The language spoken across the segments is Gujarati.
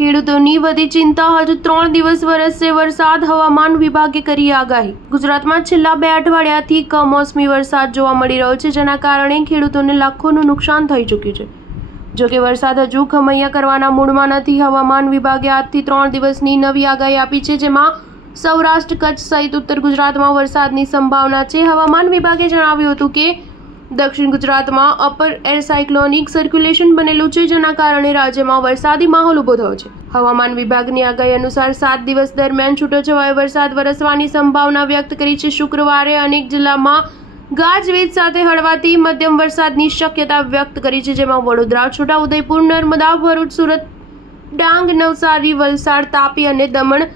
ખેડૂતોની વધી ચિંતા, હજુ 3 દિવસ વરસશે વરસાદ, હવામાન વિભાગે કરી આગાહી। ગુજરાતમાં છેલ્લા 2 અઠવાડિયાથી કમોસમી વરસાદ જોવા મળી રહ્યો છે, જેના કારણે ખેડૂતોને લાખોનું નુકસાન થઈ ચૂક્યું છે। જો કે વરસાદ હજુ ખમૈયા કરવાના મૂડમાં નથી। હવામાન વિભાગે આજથી 3 દિવસની નવી આગાહી આપી છે, જેમાં સૌરાષ્ટ્ર, કચ્છ સહિત ઉત્તર ગુજરાતમાં વરસાદની સંભાવના છે। હવામાન વિભાગે જણાવ્યું હતું કે દક્ષિણ ગુજરાતમાં અપર એર સાયક્લોનિક સર્ક્યુલેશન બનેલું છે, જેના કારણે રાજ્યમાં વરસાદી માહોલ ઊભો થયો છે। હવામાન વિભાગની આગાહી અનુસાર 7 દિવસ દરમિયાન છૂટોછવાયો વરસાદ વરસવાની સંભાવના વ્યક્ત કરી છે। શુક્રવારે અનેક જિલ્લામાં ગાજવીજ સાથે હળવાથી મધ્યમ વરસાદની શક્યતા વ્યક્ત કરી છે, જેમાં વડોદરા, છોટાઉદેપુર, નર્મદા, ભરૂચ, સુરત, ડાંગ, નવસારી, વલસાડ, તાપી અને દમણ,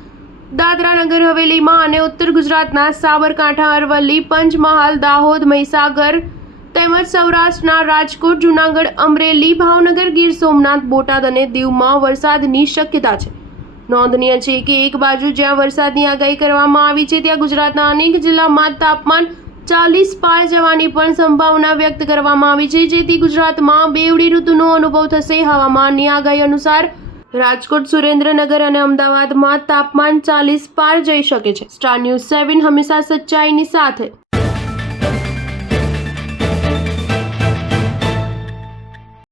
દાદરા નગર હવેલીમાં અને ઉત્તર ગુજરાતના સાબરકાંઠા, અરવલ્લી, પંચમહાલ, દાહોદ, મહીસાગર તેમજ સૌરાષ્ટ્રના રાજકોટ, જૂનાગઢ, અમરેલી, ભાવનગર, ગીર સોમનાથ, બોટાદ અને દીવમાં વરસાદની શક્યતા છે। નોંધનીય છે કે એક બાજુ જ્યાં વરસાદની આગાહી કરવામાં આવી છે, ત્યાં ગુજરાતના અનેક જિલ્લામાં તાપમાન 40 પાર જવાની પણ સંભાવના વ્યક્ત કરવામાં આવી છે, જેથી ગુજરાતમાં બેવડી ઋતુનો અનુભવ થશે। હવામાનની આગાહી અનુસાર રાજકોટ, સુરેન્દ્રનગર અને અમદાવાદમાં તાપમાન 40 પાર જઈ શકે છે। સ્ટાર ન્યૂઝ 7 હંમેશા સચ્ચાઈની સાથે।